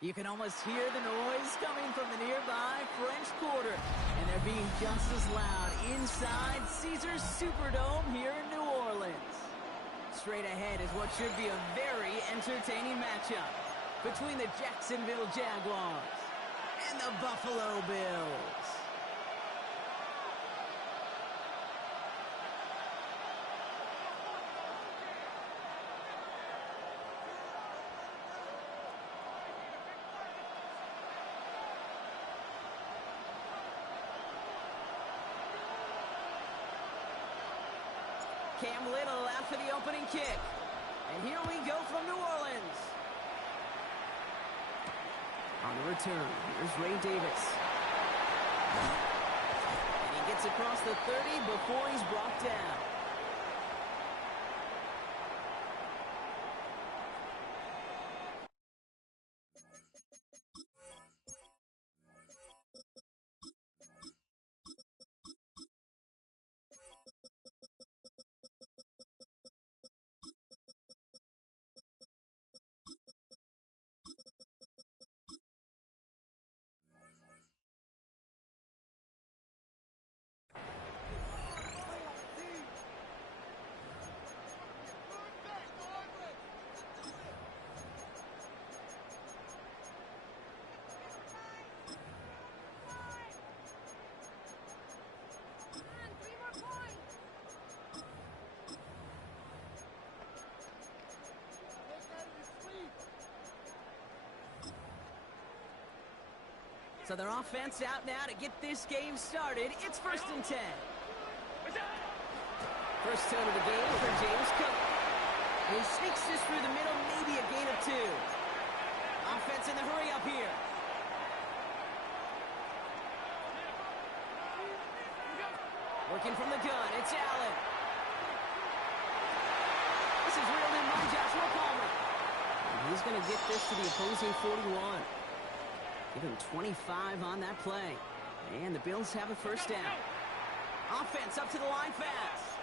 You can almost hear the noise coming from the nearby French Quarter. And they're being just as loud inside Caesars Superdome here in New Orleans. Straight ahead is what should be a very entertaining matchup between the Jacksonville Jaguars and the Buffalo Bills. Cam Little out for the opening kick. And here we go from New Orleans. On the return, here's Ray Davis. And he gets across the 30 before he's brought down. So their offense out now to get this game started. It's 1st and 10. First tone of the game for James Cook. And he sneaks this through the middle, maybe a gain of 2. Offense in the hurry up here. Working from the gun, it's Allen. This is reeled in by Joshua Palmer. And he's going to get this to the opposing 41. Give him 25 on that play. And the Bills have a first down. Offense up to the line fast.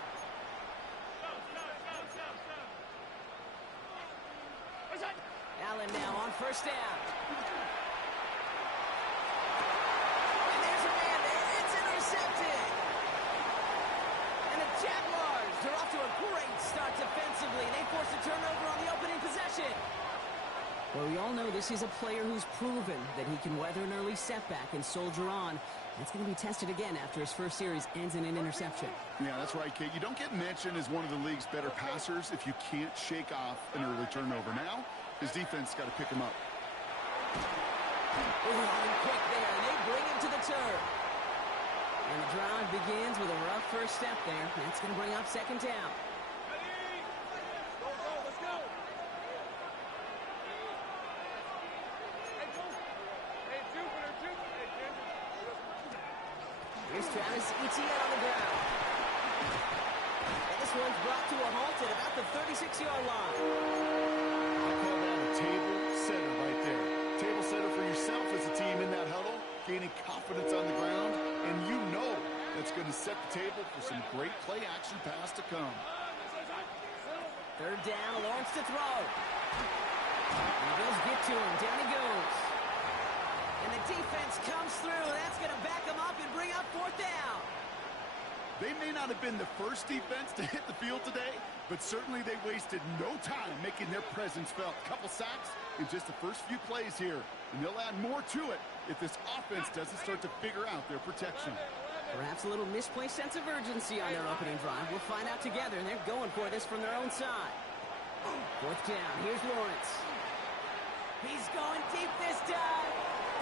Allen now on first down. And there's a man there. It's intercepted. And the Jaguars are off to a great start defensively. They force a turnover on the opening possession. Well, we all know this is a player who's proven that he can weather an early setback and soldier on. That's going to be tested again after his first series ends in an interception. Yeah, that's right, Kate. You don't get mentioned as one of the league's better passers if you can't shake off an early turnover. Now, his defense got to pick him up. Quick there, and they bring him to the turf. And the drive begins with a rough first step there. That's going to bring up second down. Here's Travis Etienne on the ground. And this one's brought to a halt at about the 36-yard line. I call that a table setter right there. Table setter for yourself as a team in that huddle, gaining confidence on the ground, and you know that's going to set the table for some great play-action pass to come. Third down, Lawrence to throw. And the Bills get to him. Down he goes. And the defense comes through. That's going to back them up and bring up fourth down. They may not have been the first defense to hit the field today, but certainly they wasted no time making their presence felt. Couple sacks in just the first few plays here, and they'll add more to it if this offense doesn't start to figure out their protection. Perhaps a little misplaced sense of urgency on their opening drive. We'll find out together, and they're going for this from their own side. Fourth down. Here's Lawrence. He's going deep this time.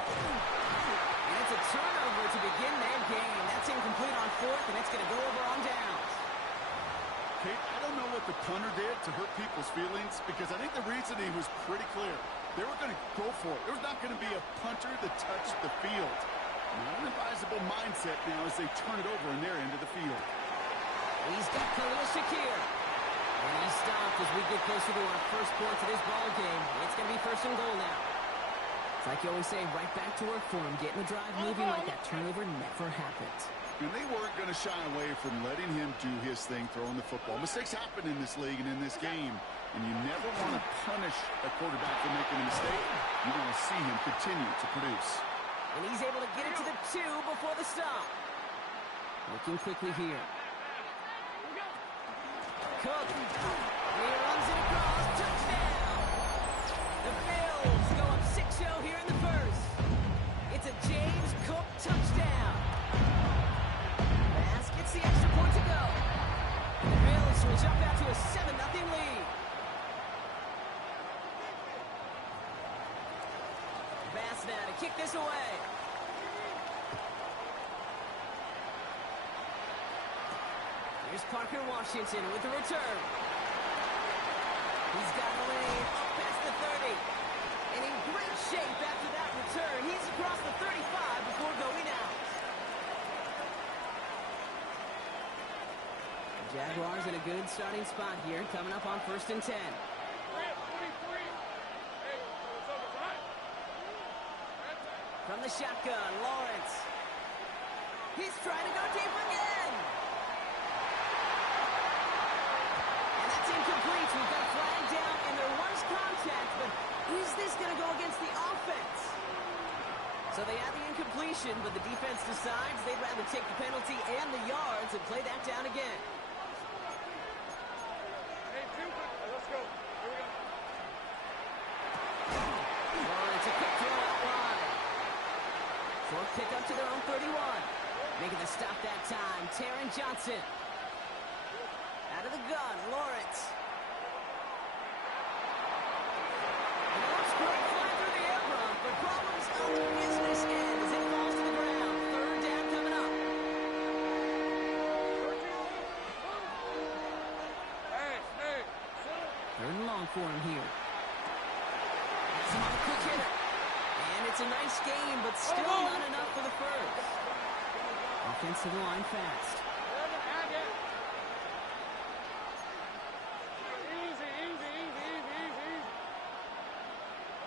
And it's a turnover to begin their game. That's incomplete on fourth, and it's going to go over on downs. Kate, I don't know what the punter did to hurt people's feelings, because I think the reasoning was pretty clear. They were going to go for it. There was not going to be a punter that touched the field. Not an advisable mindset now as they turn it over in their end of the field. He's got Khalil Shakir. And he's stopped as we get closer to our first point to this ball game. It's going to be first and goal now. It's like you always say, right back to work for him. Getting the drive moving like that turnover never happened. And they weren't going to shy away from letting him do his thing, throwing the football. Mistakes happen in this league and in this game. And you never want to punish a quarterback for making a mistake. You want to see him continue to produce. And he's able to get it to the 2 before the stop. Looking quickly here. Cook. He runs it across. Touchdown. The Bills go up 6-0 here in the first. It's a James Cook touchdown. Bass gets the extra point to go. And the Bills will jump out to a 7-0 lead. Bass now to kick this away. Here's Parker Washington with the return. He's got a lane up past the 30. And in great shape after that return. He's across the 35 before going out. The Jaguars in a good starting spot here, coming up on 1st and 10. From the shotgun, Lawrence. He's trying to go deep again. And that's incomplete. We've got a flag down, and there was contact, but is this going to go against the offense? So they have the incompletion, but the defense decides they'd rather take the penalty and the yards and play that down again. Hey, let's go. Here we go. Lawrence, a quick throw out wide. Short pick up to their own 31. Making the stop that time, Taron Johnson. Out of the gun, Lawrence. And it looks great flying through the air run, but problems on the business end as it falls to the ground. 3rd down coming up. Hey. 3rd and long for him here. Has him on a quick hitter. And it's a nice game, but still not enough for the first. Offense to the line fast. Easy.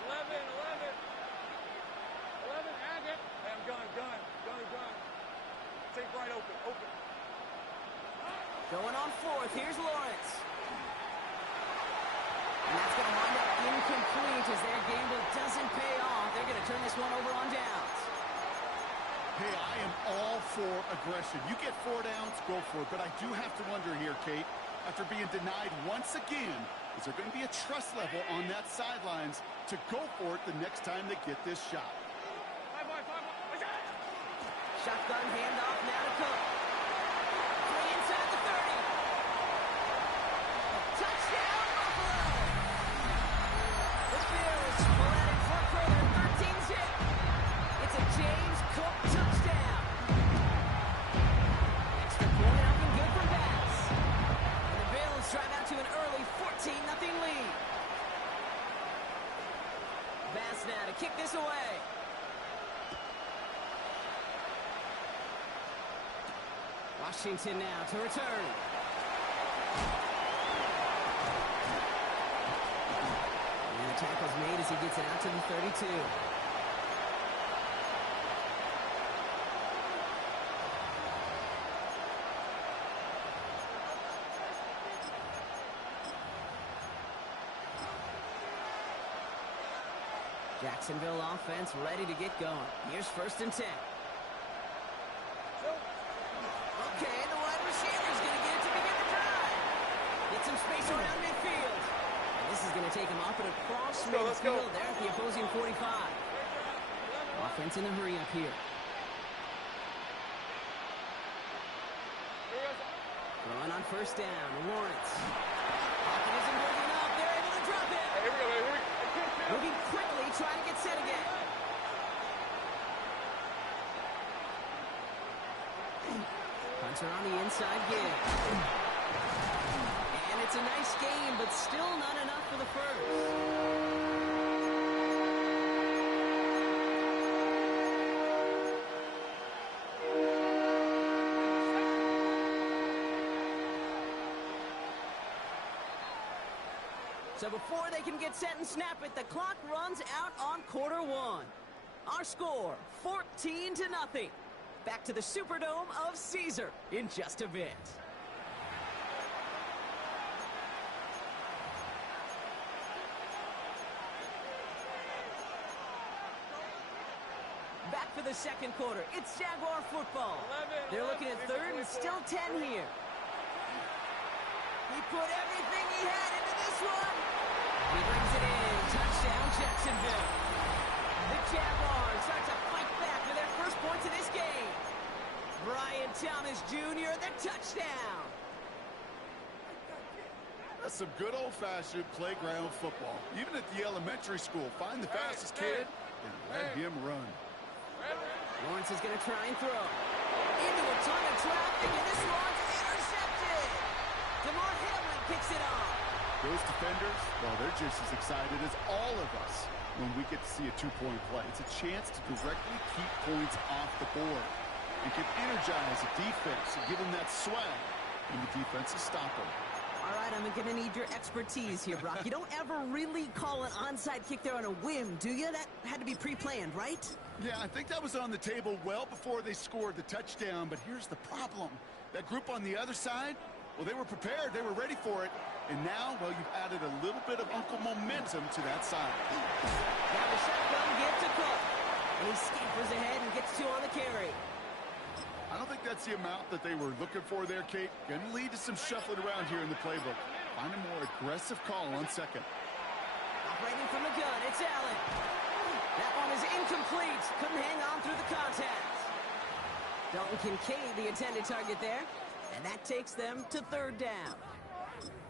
11, Agate. Hey, I'm gun. Take right open. Going on 4th, here's Lawrence. And that's going to wind up incomplete as their gamble doesn't pay off. They're going to turn this one over on downs. Hey, I am all for aggression. You get 4 downs, go for it. But I do have to wonder here, Kate, after being denied once again, is there going to be a trust level on that sidelines to go for it the next time they get this shot? Shotgun handoff now to Cook. 3 inside the 30. Touchdown, Buffalo! The Bills pull out in front further, 13's hit. It's a James Cook touchdown. Extra point up and good for Bass. And the Bills drive out to an early 14-0 lead. Bass now to kick this away. Washington now to return. And the tackle's made as he gets it out to the 32. Jacksonville offense ready to get going. Here's 1st and 10. Okay, the wide receiver's going to get it to begin the drive. Get some space around midfield. And this is going to take him off and across midfield there at the opposing 45. Offense in a hurry up here. Throwing on 1st down, Lawrence. Pocket isn't big enough. They're able to drop it. Here we go. Moving quickly, trying to get set again. Hunter on the inside give. And it's a nice game, but still not enough for the first. So before they can get set and snap it, the clock runs out on Q1. Our score, 14-0. Back to the Superdome of Caesar in just a bit. for the second quarter. It's Jaguar football. 11, They're looking at third and still 10 here. He put everything he had into this one. He brings it in. Touchdown, Jacksonville. The Jaguars start to fight back with their first points of this game. Brian Thomas Jr., the touchdown. That's some good old-fashioned playground football. Even at the elementary school, find the fastest kid and let him run. Lawrence is going to try and throw. Into a ton of traffic, and this one's intercepted. DeMar Hamlin picks it off. Those defenders, well, they're just as excited as all of us when we get to see a two-point play. It's a chance to directly keep points off the board. It can energize a defense and give them that swag when the defense is stopping. All right, I'm going to need your expertise here, Brock. You don't ever really call an onside kick there on a whim, do you? That had to be pre-planned, right? Yeah, I think that was on the table well before they scored the touchdown, but here's the problem. That group on the other side, well, they were prepared. They were ready for it. And now, well, you've added a little bit of Uncle Momentum to that side. Now the shotgun gives to Cook. And he scampers ahead and gets two on the carry. I don't think that's the amount that they were looking for there, Kate. Going to lead to some shuffling around here in the playbook. Find a more aggressive call on second. Operating from the gun, it's Allen. That one is incomplete. Couldn't hang on through the contact. Dalton Kincaid, the intended target there. And that takes them to third down.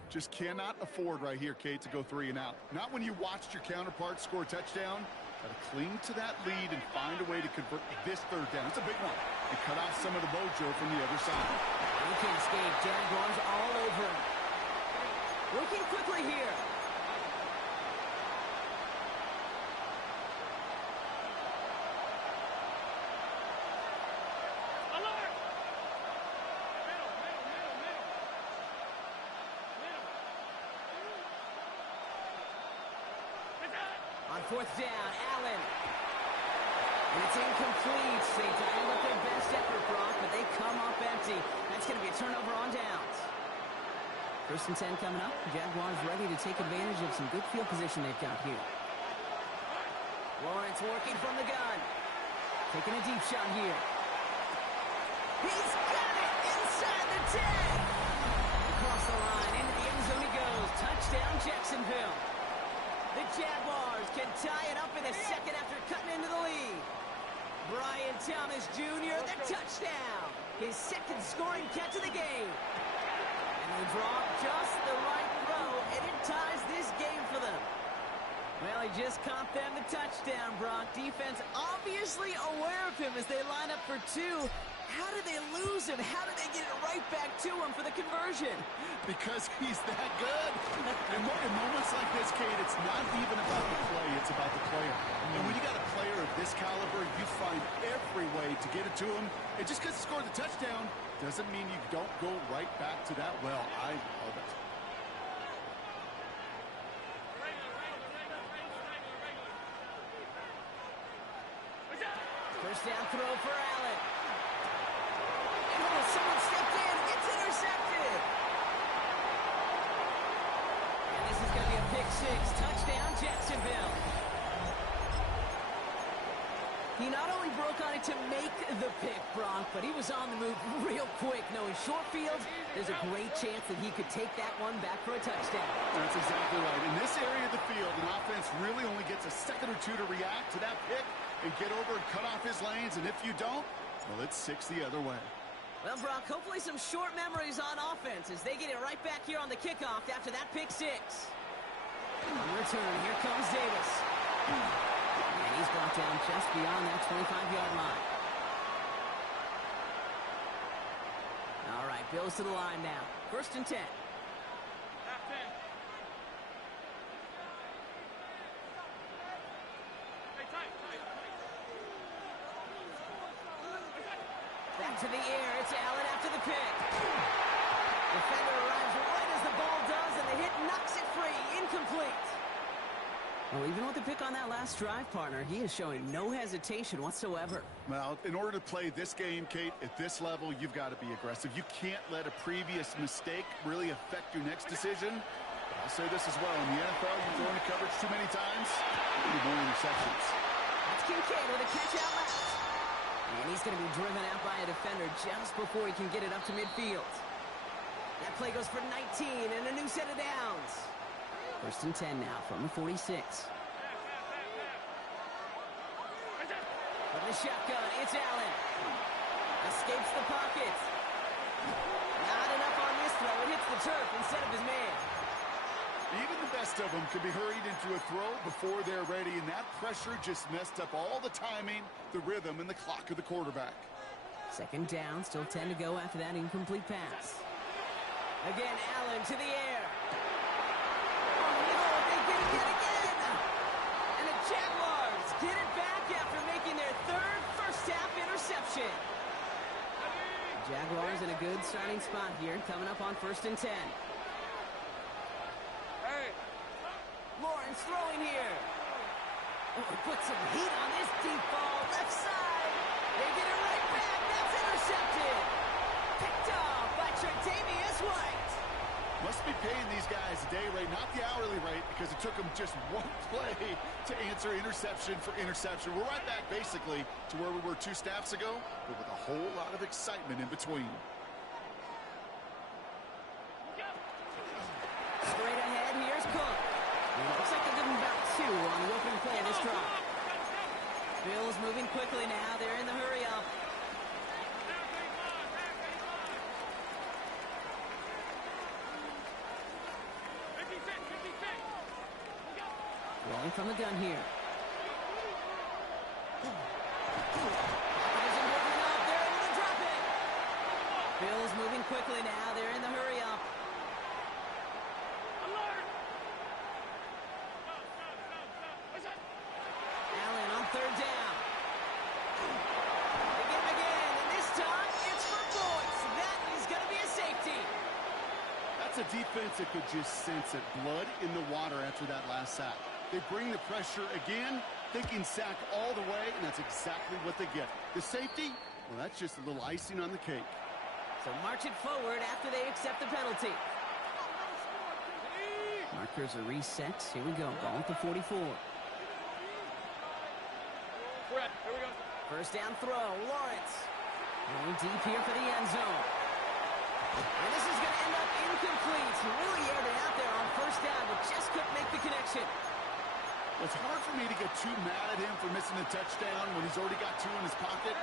Just cannot afford right here, Kate, to go 3 and out. Not when you watched your counterpart score a touchdown. Got to cling to that lead and find a way to convert this third down. It's a big one. And cut off some of the mojo from the other side. He can escape. Jaguars all over him. Working quickly here. Alert! Middle. On fourth down, Allen. And it's incomplete. They dialed up their best effort, Brock, but they come up empty. That's going to be a turnover on downs. First and 10 coming up. Jaguars ready to take advantage of some good field position they've got here. Lawrence working from the gun. Taking a deep shot here. He's got it inside the 10. Across the line, into the end zone he goes. Touchdown, Jacksonville. The Jaguars can tie it up in the second after cutting into the lead. Brian Thomas Jr., the touchdown. His second scoring catch of the game. And they drop just the right throw, and it ties this game for them. Well, he just caught them the touchdown, Brock. Defense obviously aware of him as they line up for two. How did they lose him? How did they get it right back to him for the conversion? Because he's that good. In moments like this, Kate, it's not even about the play, it's about the player. And when you got a player of this caliber, you find every way to get it to him. And just because he scored the touchdown doesn't mean you don't go right back to that well. I love it. First down throw for Allen. Oh, someone stepped in. It's intercepted. And this is going to be a pick six. Touchdown, Jacksonville. He not only broke on it to make the pick, Brock, but he was on the move real quick. Knowing short field, there's a great chance that he could take that one back for a touchdown. That's exactly right. In this area of the field, an offense really only gets a second or two to react to that pick and get over and cut off his lanes. And if you don't, well, it's 6 the other way. Well, Brock, hopefully some short memories on offense as they get it right back here on the kickoff after that pick six. On return, here comes Davis. And he's brought down just beyond that 25-yard line. All right, Bills to the line now. First and 10. Back to the air. It's Allen after the pick. Defender arrives right as the ball does, and the hit knocks it free. Incomplete. Well, even with the pick on that last drive, partner, he is showing no hesitation whatsoever. Well, in order to play this game, Kate, at this level, you've got to be aggressive. You can't let a previous mistake really affect your next decision. But I'll say this as well. In the NFL, you throw into coverage too many times, you need more interceptions. That's Kincaid with a catch out left. going to be driven out by a defender just before he can get it up to midfield. That play goes for 19 and a new set of downs. 1st and 10 now from the 46. From the shotgun, it's Allen. Escapes the pocket. Not enough on this throw. It hits the turf instead of his man. Even the best of them could be hurried into a throw before they're ready, and that pressure just messed up all the timing, the rhythm, and the clock of the quarterback. 2nd down, still 10 to go after that incomplete pass. Again, Allen to the air. Oh, no, they get it yet again. And the Jaguars get it back after making their 3rd first-half interception. Jaguars in a good starting spot here, coming up on 1st and 10. Hey. Lawrence throwing here. Oh, put some heat on this deep ball. Left side. They get it right back. That's intercepted. Picked off by Tre'Davious White. Must be paying these guys a day rate, not the hourly rate, because it took them just one play to answer interception for interception. We're right back, basically, to where we were 2 snaps ago, but with a whole lot of excitement in between. Straight ahead, here's Cook. Looks like they're giving about 2 on the opening play of this drive. Bills moving quickly now. They're in the hurry-up. Rolling from the gun here. Isn't moving up. They're able to drop it. Bills moving quickly now. They're in the hurry-up. Allen on 3rd down. They get him again, and this time it's for Boyce. That is going to be a safety. That's a defense that could just sense it. Blood in the water after that last sack. They bring the pressure again, thinking sack all the way, and that's exactly what they get. The safety, well, that's just a little icing on the cake. So march it forward after they accept the penalty. Markers are reset. Here we go. Ball at the 44. Brett, here we go. 1st down throw. Lawrence. Going deep here for the end zone. And this is going to end up incomplete. He really aired it out there on 1st down, but just couldn't make the connection. It's hard for me to get too mad at him for missing a touchdown when he's already got 2 in his pocket.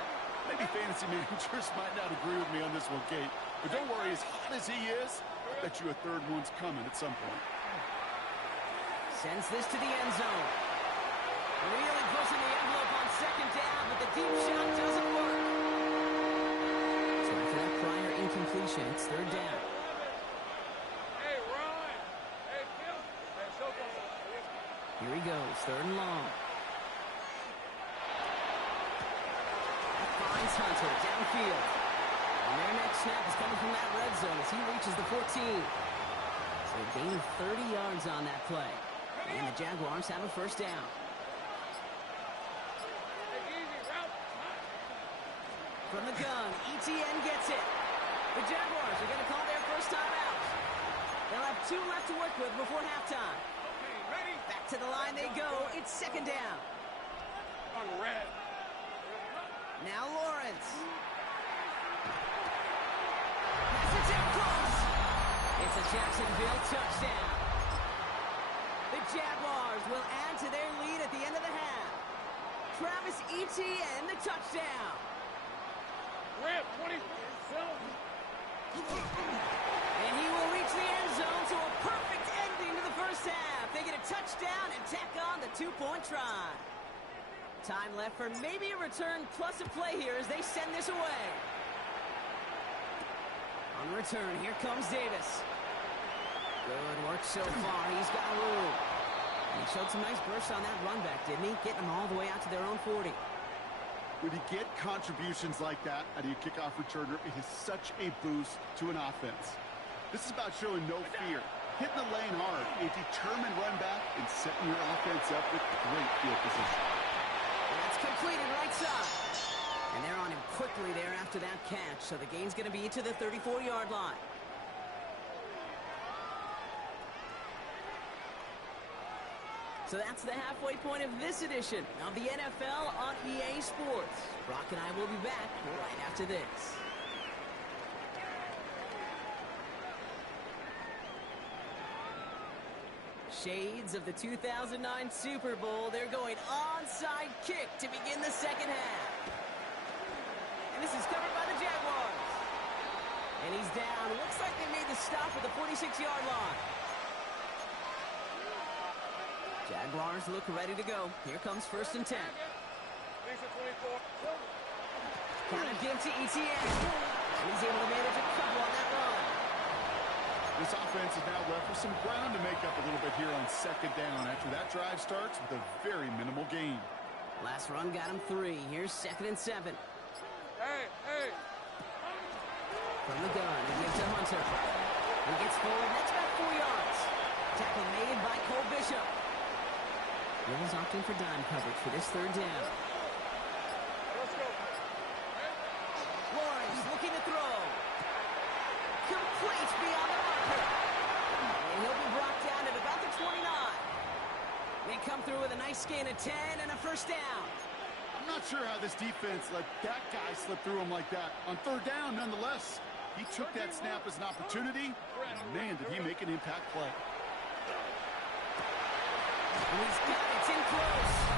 Maybe fantasy managers might not agree with me on this one, Kate. But don't worry, as hot as he is, I bet you a 3rd one's coming at some point. Sends this to the end zone. Really pushing the envelope on 2nd down, but the deep shot doesn't work. So after that prior incompletion, it's 3rd down. Hey, Ron. Hey, Phil. Hey, so close. Here he goes, 3rd and long. That finds Hunter downfield. And their next snap is coming from that red zone as he reaches the 14. So gain 30 yards on that play. And the Jaguars have a 1st down. From the gun, ETN gets it. The Jaguars are going to call their 1st time out. They'll have 2 left to work with before halftime. Back to the line they go. It's 2nd down. On red. Now Lawrence. Pass it down close. It's a Jacksonville touchdown. The Jaguars will add to their lead at the end of the half. Travis Etienne, the touchdown. Red, 27. And he will reach the end zone to a perfect ending to the 1st half. They get a touchdown and tack on the 2-point try. Time left for maybe a return plus a play here as they send this away. On the return, here comes Davis. Good work so far. He's got room. And he showed some nice bursts on that run back, didn't he? Getting them all the way out to their own 40. When you get contributions like that out of your kickoff returner, it is such a boost to an offense. This is about showing no fear, hitting the lane hard, a determined run back, and setting your offense up with great field position. And that's completed right side. And they're on him quickly there after that catch, so the gain's going to be to the 34-yard line. So that's the halfway point of this edition of the NFL on EA Sports. Brock and I will be back right after this. Shades of the 2009 Super Bowl. They're going onside kick to begin the second half. And this is covered by the Jaguars. And he's down. Looks like they made the stop at the 46-yard line. Jaguars look ready to go. Here comes 1st and 10. Counter give to ETN. And he's able to manage a couple on that run. This offense is now left with some ground to make up a little bit here on 2nd down after that drive starts with a very minimal gain. Last run got him 3. Here's 2nd and 7. Hey. From the gun, he gives to Hunter. He gets forward, that's about 4 yards. Tackle made by Cole Bishop. Bills opting for dime coverage for this 3rd down. Let's go. Lawrence looking to throw. Complete beyond the marker. And he'll be brought down at about the 29. They come through with a nice gain of 10 and a 1st down. I'm not sure how this defense let that guy slip through him like that. On 3rd down, nonetheless, he took that snap as an opportunity, and man, did he make an impact play. And he's got it. It's in close.